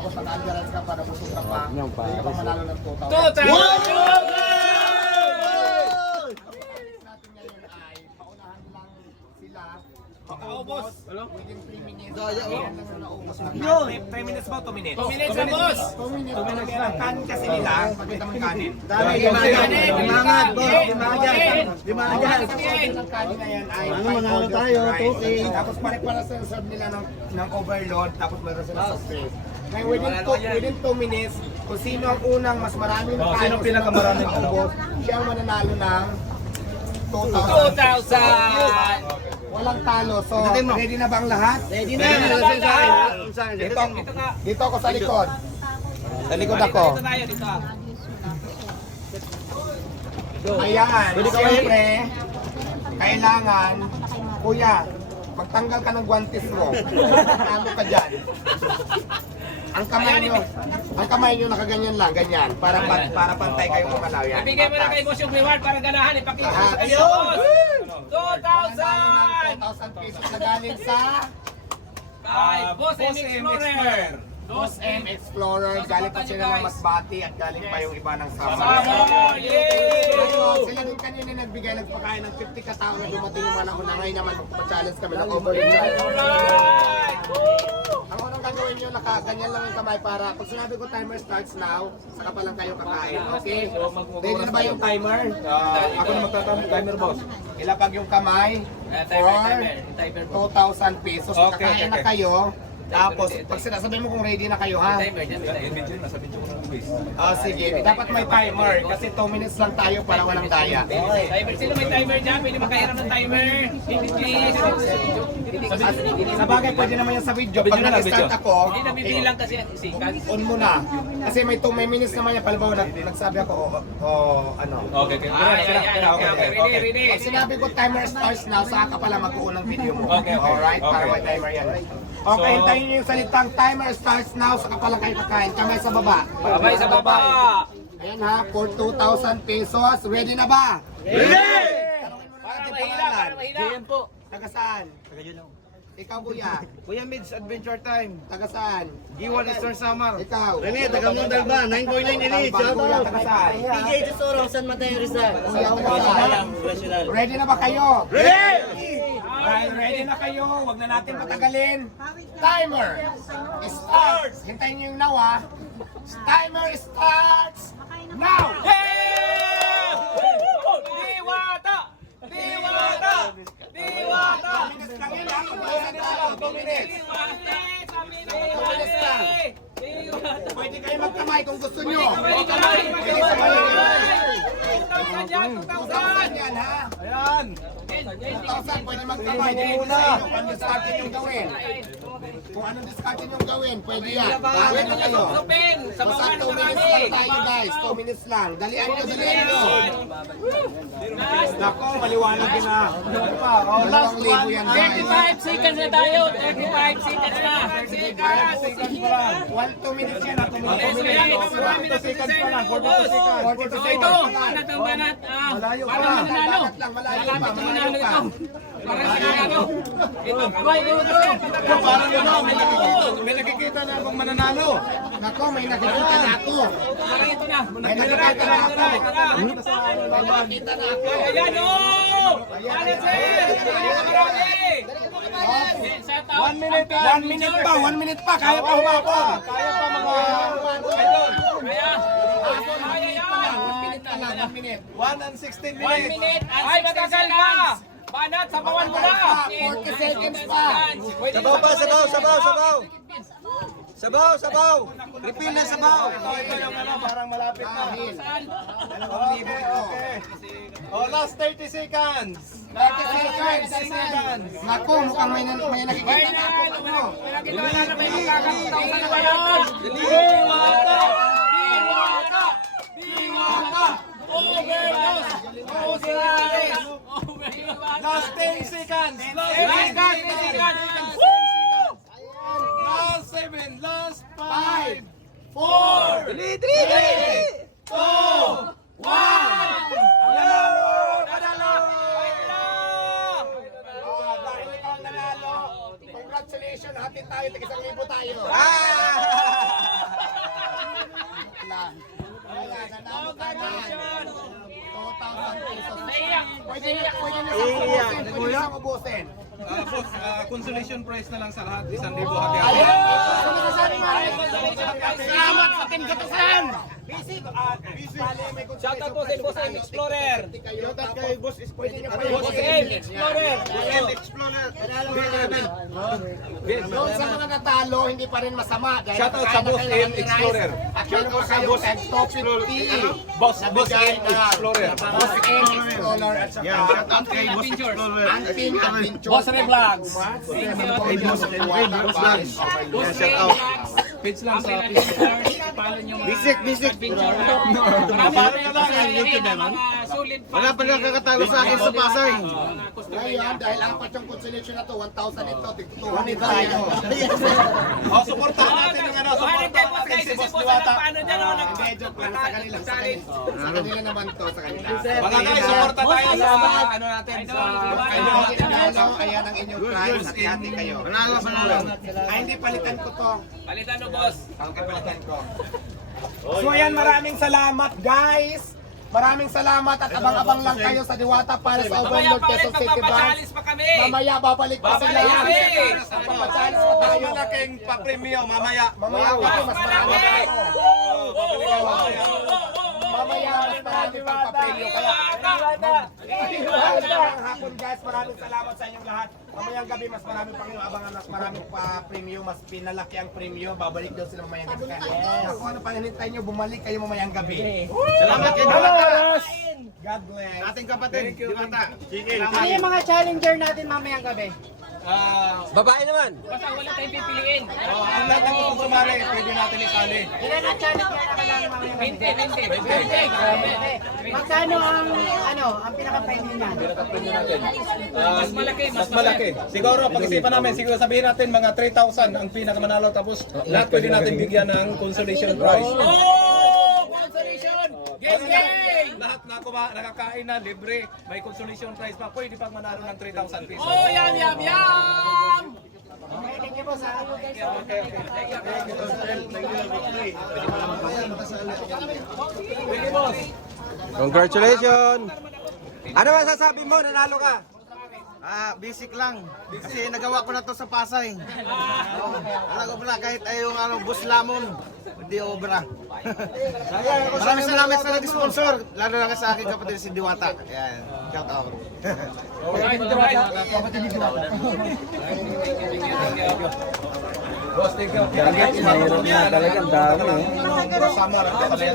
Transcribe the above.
Tapos naka-underize ka pa, nabusog ka pa. Hindi ka pa manalo ng 2,000. 2,000! Natin ngayon ay paunahan lang sila. Makaubos. Within 3 minutes. Daya, Ayan lang na naubos na. Yun! 3 minutes ba? 2 minutes? 2 minutes na, boss! 2 minutes. 2 minutes lang. Kanin kasi nila. Pagkita mo yung kanin. Dami, limangan, boss. Limangan. Ang kanin na yan ay Ano, manalo tayo, 2K. Tapos pare-para sa serve nila ng overload. Tapos meron sila sa space. Ngayon, within 2 minutes, kung sino ang unang mas maraming kanin, sino ang pinakamaraming naubos, siya ang mananalo ng 2,000. 2,000! Walang talo. So, ready na ba ang lahat? Ready na. Dito ako sa likod. Sa likod ako. Dito tayo, dito. Ayan, siyempre, kailangan, kuya, magtanggal ka ng guantes mo. Talo ka dyan. Ang kamay nyo nakaganyan lang, ganyan, para pantay kayong umalaw yan. Ibigay mo na kay boss yung reward para ganahan. Ipakita mo sa Ayun! kanya, boss! 2,000 pesos na galing sa Ay, Boss M Explorer! Boss M Explorer. Galing pa sila ng Masbati at galing pa yung iba ng Samar. Samar! Yay! Sila din kanina nagbigay, nagpakain ng 50 katao na dumating yung manahon na ngayon naman magpa-challenge kami ng overload. Alright! Ang unang gagawin nyo, nakaganyan lang ang kamay para pag sinabi ko timer starts now, saka pa lang kayo kakain. Okay? Ready na ba yung timer? Ako na magtatam-timer, boss. Ilapag yung kamay for 2,000 pesos. Okay, Kakain na okay. kayo. Tapos, pag sinasabi mo kung ready na kayo, ha? Nasa video ko na, Luis. Sige. Dapat may timer kasi 2 minutes lang tayo para walang daya. Timer, sino may timer dyan? Pwede makahiram ng timer? Please! Sa bagay, pwede naman yan sa video. Pag Video na lang, nag-start video. ako, Hindi nabibilang kasi ang isikan. on mo na. Kasi may minutes naman yan. Palibaw, nagsabi ako, ano. Okay. Ready. Pag sinabi ko timer starts now, saka ka pala mag-uunang video mo. Okay. Alright? Para Okay. may timer yan. Okay, hintayin nyo yung salitang timer starts now, saka pa lang kayo kakain. Kamay sa baba. Babay sa baba! Ayan ha, for 2,000 pesos. Ready na ba? Para mahila! JM po. Taga saan? Ikaw, kuya. Kuya Mids, Adventure Time. Taga saan? Giwan Eastern Samar. Ikaw. Rene, taga Mondalba, 9.9 Elite. Talbang, kuya, taga saan? PJ Tesoro, San Mateo Rizal. Kuya, taga saan? Ready na ba kayo? Dahil ready na kayo, wag na natin patagalin. Timer starts. Hintayin niyo yung now, ha? Timer starts now! Diwata! Diwata! Diwata! 2 minutes lang yun, ha? 2 minutes. Pwede kayo magkamay kung gusto nyo. Pwede kamay! 2,000 yan, ha? Ayan! 2,000, pwede magkamay. Depende sa inyo kung anong discardin yung gawin. Kung anong discardin yung gawin, pwede yan. Bahala na kayo. Suping! Sa Basta bawang 2 minutes lang tayo, guys. 2 minutes lang. Dalian nyo, dalian nyo. Nako, maliwanag din na. Oh, 2,000 yan, guys. 35 seconds na tayo! 35 seconds na! 2 minutes yan, 2 minutes. 42 seconds pa lang! 42 Ito! seconds. Banat ang banat! Malayo pa. Para mananalo! Dagat lang, malayo pa. Malapit na Malayo manalo pa. ito! Para mananalo! Ito! Abay! Ito! Parang yun, may nakikita na akong mananalo. Nako, may nakikita na ako. Parang ito na! May nakikita na ako. May nakikita na ako. Ayan o! Ano sir? Marami! 1 minute pa. 1 minute pa. 1 minute pa. Kaya pa humabol. Kaya pa mga idol. Kaya! Kaya yan. 1 minute pa lang. 1 minute. 1 and 16 1 minute and 16 seconds! Banat, sabawan mo na! 40 seconds pa. Sabaw pa, sabaw. Sabaw. Refill na sabaw. Ito yung ano, parang malapit na. Okay. Oh, last 30 seconds. 30 seconds. Naku, mukhang may nakikita na ako. Ano? Pinakita na na may magkakataon sa nabayan! Diwata! Diwata! Diwata! Overdose! Overdose! Last 10 seconds. Last 7. Last 5. 4, 3, 2, 1. Dahil ikaw ang nanalo, congratulations, hati tayo, tig-1,000 tayo. Pwede niya isang ubusin. Boss, consolation prize na lang sa lahat. 1,000 hati-hati. Ayan! Ano masasabi mo? Salamat sa Team Gatusan! Shoutout po sa Boss M Explorer. Shoutout kay Boss Boss M Explorer! Doon sa mga natalo, hindi pa rin masama. Shoutout sa Boss M Explorer. At meron pa kayo tag top 50. Boss M Explorer. Boss M Explorer at saka Shoutout kay Boss Explorer. Antin Adventure. Boss Red Vlogs! Page lang sa Bisik! Wala pa lang kakatalo sa akin sa Pasay. Ngayon, dahil apat yung consolation na to, 1,000 ito, 200 tayo. Supportahan natin ang supportahan natin si Boss Diwata. Hindi, joke lang, sa kanila, sa kanila naman to, sa kanila. Mga guys, supporta tayo sa ano natin sa Ayan ang inyong prize, hati-hati kayo. Ay, hindi palitan ko to. Palitan mo, boss! Okay, palitan ko. So ayan, maraming salamat guys. Maraming salamat at abang-abang lang kayo sa Diwata para sa Mamaya Overlord pa ulit, Quezon City Bank. magpapachalis pa kami! Mamaya babalik pa sila. Babalik kami! Papachalis pa tayo. malaking pa-premium mamaya. Mamaya kasi mas marami pa ako. Mamaya mas marami pang papremyo. Kaya ang hapon guys, maraming salamat sa inyong lahat. Mamayang gabi mas marami pang abangan, mas maraming pa premium, mas pinalaki ang premium. Babalik daw sila mamayang gabi. Kaya kung ano pang hinintay nyo, bumalik kayo mamayang gabi. Salamat kay Diwata. God bless. Ating kapatid, Diwata. Sige. Ano yung mga challenger natin mamayang gabi? Babae naman! Basta wala tayong pipiliin! Ang lahat ng gustong sumali, pwede natin isali. Ilan ang challenge na kailangan mamayang gabi? 20! Magkano ang pinaka-final niya? Mas malaki, Mas malaki. Siguro, pag-isipan namin, siguro sabihin natin mga 3,000 ang pinakamanalo. Tapos lahat pwede natin bigyan ng consolation prize. Oh! Consolation! Game! Lahat na nakakain na, libre, may consolation prize pa. Pwede pang manalo ng 3,000 pesos. Oh, yum, yum, yum! Thank you po sa Congratulations! Ano masasabi mo? Nanalo ka? Basic lang. Kasi nagawa ko na to sa Pasay. Alam ko pala kahit ay yung bus lamon, hindi obra. Maraming salamat sa nag-sponsor, lalo lang sa aking kapatid si Diwata. Ayan, shout out. Boss, thank you. Talagang dami. Sama rin.